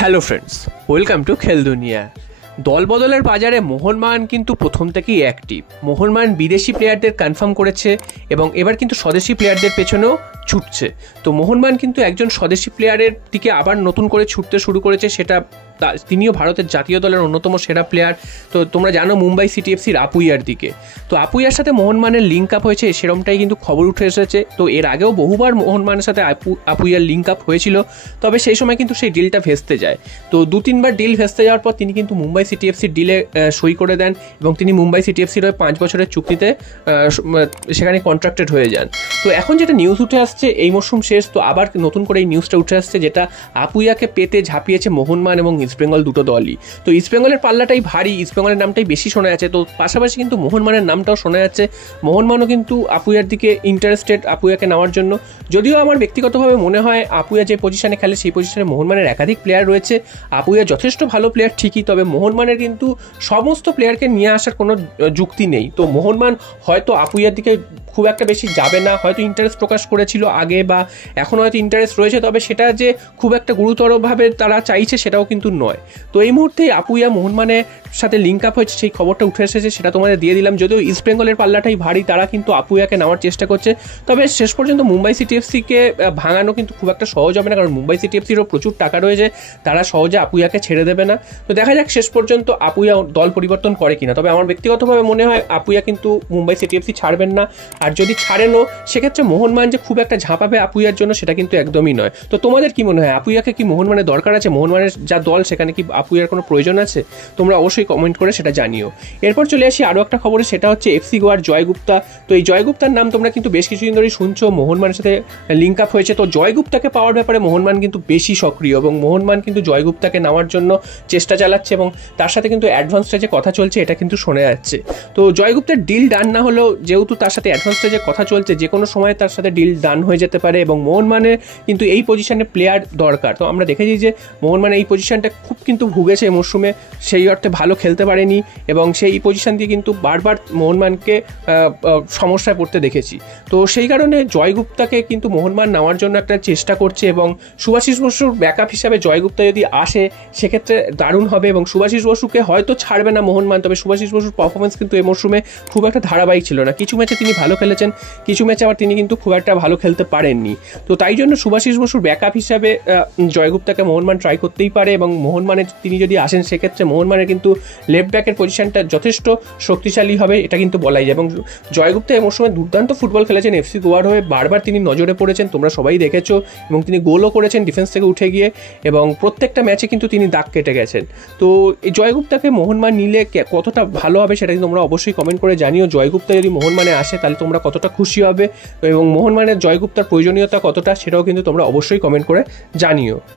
Hello friends, welcome to খেল দুনিয়া। দল বদলের বাজারে মোহনবাগান কিন্তু প্রথম থেকেই অ্যাক্টিভ। মোহনবাগান বিদেশি প্লেয়ারদের কনফার্ম করেছে এবং এবার কিন্তু স্বদেশি প্লেয়ারদের পেছনেও ছুটছে। তো মোহনবাগান কিন্তু একজন স্বদেশি প্লেয়ারের দিকে আবার নতুন করে ছুটতে শুরু করেছে, সেটা তিনিও ভারতের জাতীয় দলের অন্যতম সেরা প্লেয়ার। তো তোমরা জানো মুম্বাই সিটি এফসির আপুইয়ার দিকে, তো আপুইয়ার সাথে মোহনবাগানের লিঙ্ক আপ হয়েছে, সেরমটাই কিন্তু খবর উঠে এসেছে। তো এর আগেও বহুবার মোহনবাগানের সাথে আপুইয়ার লিঙ্ক আপ হয়েছিল, তবে সেই সময় কিন্তু সেই ডিলটা ভেস্তে যায়। তো 2-3বার ডিল ভেস্তে যাওয়ার পর তিনি কিন্তু মুম্বাই সিটি এফসির ডিলে সই করে দেন এবং তিনি মুম্বাই সিটি এফসির হয়ে 5 বছরের চুক্তিতে সেখানে কন্ট্রাক্টেড হয়ে যান। তো এখন যেটা নিউজ উঠে আসছে, এই মরশুম শেষ, তো আবার নতুন করে এই নিউজটা উঠে আসছে যেটা আপুইয়াকে পেতে ঝাঁপিয়েছে মোহনবাগান এবং ইস্টবেঙ্গল দুটো দলই। তো ইস্টবেঙ্গলের পাল্লাটাই ভারী, ইস্টবেঙ্গলের নামটাই বেশি শোনা যাচ্ছে। তো পাশাপাশি কিন্তু মোহনবাগানের নামটাও শোনা যাচ্ছে। মোহনবাগানও কিন্তু আপুইয়ার দিকে ইন্টারেস্টেড আপুইয়াকে নেওয়ার জন্য। যদিও আমার ব্যক্তিগতভাবে মনে হয় আপুইয়া যে পজিশনে খেলে সেই পজিশনে মোহনবাগানের একাধিক প্লেয়ার রয়েছে। আপুইয়া যথেষ্ট ভালো প্লেয়ার ঠিকই, তবে মোহনবাগানের কিন্তু সমস্ত প্লেয়ারকে নিয়ে আসার কোনো যুক্তি নেই। তো মোহনবাগান হয়তো আপুইয়ার দিকে খুব একটা বেশি যাবে না, হয়তো ইন্টারেস্ট প্রকাশ করেছিল আগে বা এখন হয়তো ইন্টারেস্ট রয়েছে, তবে সেটা যে খুব একটা গুরুতরভাবে তারা চাইছে সেটাও কিন্তু নয়। তো এই মুহূর্তে আপুইয়া মোহনবাগানের সাথে লিঙ্ক আপ হয়েছে, সেই খবরটা উঠে এসেছে, সেটা তোমাদের দিয়ে দিলাম। যদিও ইস্টবেঙ্গলের পাল্লাটাই ভারী, তারা কিন্তু আপুইয়াকে নেওয়ার চেষ্টা করছে, তবে শেষ পর্যন্ত মুম্বাই সিটি এফসিকে ভাঙানো কিন্তু খুব একটা সহজ হবে না, কারণ মুম্বাই সিটি এফসিরও প্রচুর টাকা রয়েছে, তারা সহজে আপুইয়াকে ছেড়ে দেবে না। তো দেখা যাক শেষ পর্যন্ত আপুইয়া দল পরিবর্তন করে কিনা। তবে আমার ব্যক্তিগতভাবে মনে হয় আপুইয়া কিন্তু মুম্বাই সিটি এফসি ছাড়বেন না, আর যদি ছাড়েনও সেক্ষেত্রে মোহনবাগান যে খুব একটা ঝাঁপাবে আপুইয়ার জন্য সেটা কিন্তু একদমই নয়। তো তোমাদের কি মনে হয়, আপুইয়াকে কি মোহনবাগানের দরকার আছে? মোহনবাগানের যা দল সেখানে কি আপুইয়ার কোনো প্রয়োজন আছে? তোমরা অবশ্যই কমেন্ট করে সেটা জানিও। এরপর চলে আসি আরও একটা খবরে, সেটা হচ্ছে এফসি গোয়ার জয় গুপ্তা। তো এই জয় গুপ্তার নাম তোমরা কিন্তু বেশ কিছুদিন ধরেই শুনছো, মোহনবাগানের সাথে লিঙ্ক আপ হয়েছে। তো জয় গুপ্তাকে পাওয়ার ব্যাপারে মোহনবাগান কিন্তু বেশি সক্রিয় এবং মোহনবাগান কিন্তু জয় গুপ্তাকে নেওয়ার জন্য চেষ্টা চালাচ্ছে এবং তার সাথে কিন্তু অ্যাডভান্স স্টেজে কথা চলছে, এটা কিন্তু শোনা যাচ্ছে। তো জয় গুপ্তার ডিল ডান না হলেও যেহেতু তার সাথে অ্যাডভান্স স্টেজে কথা চলছে, যে কোনো সময় তার সাথে ডিল ডান হয়ে যেতে পারে এবং মোহনবাগানের কিন্তু এই পজিশনে প্লেয়ার দরকার। তো আমরা দেখেছি যে মোহনবাগান এই পজিশনটা খুব কিন্তু ভুগেছে মরশুমে, সেই অর্থে ভালো খেলতে পারেনি এবং সেই পজিশন দিয়ে কিন্তু বারবার মোহনবাগানকে সমস্যায় পড়তে দেখেছি। তো সেই কারণে জয় গুপ্তাকে কিন্তু মোহনবাগান নেওয়ার জন্য একটা চেষ্টা করছে এবং শুভাশিস বসুর ব্যাকআপ হিসাবে জয় গুপ্তা যদি আসে সেক্ষেত্রে দারুণ হবে এবং শুভাশিস বসুকে হয়তো ছাড়বে না মোহনবাগান। তবে শুভাশিস বসুর পারফরমেন্স কিন্তু এই মরশুমে খুব একটা ধারাবাহিক ছিল না, কিছু ম্যাচে তিনি ভালো খেলেছেন, কিছু ম্যাচে আবার তিনি কিন্তু খুব একটা ভালো খেলতে পারেননি। তো তাই জন্য শুভাশিস বসুর ব্যাকআপ হিসাবে জয় গুপ্তাকে মোহনবাগান ট্রাই করতেই পারে এবং মোহনবাগানে তিনি যদি আসেন সেক্ষেত্রে মোহনবাগানের কিন্তু লেফট ব্যাকের পজিশনটা যথেষ্ট শক্তিশালী হবে, এটা কিন্তু বলাই যায়। এবং জয় গুপ্তা এই মরশুমে দুর্দান্ত ফুটবল খেলেছেন, এফসি গোয়ার হয়ে বারবার তিনি নজরে পড়েছেন, তোমরা সবাই দেখেছো, এবং তিনি গোলও করেছেন ডিফেন্স থেকে উঠে গিয়ে এবং প্রত্যেকটা ম্যাচে কিন্তু তিনি দাগ কেটে গেছেন। তো এই জয় গুপ্তাকে মোহনবাগান নিলে কতটা ভালো হবে সেটা কিন্তু তোমরা অবশ্যই কমেন্ট করে জানিও। জয় গুপ্তা যদি মোহনবাগানে আসে তাহলে তোমরা কতটা খুশি হবে এবং মোহনবাগানের জয় গুপ্তার প্রয়োজনীয়তা কতটা সেটাও কিন্তু তোমরা অবশ্যই কমেন্ট করে জানিও।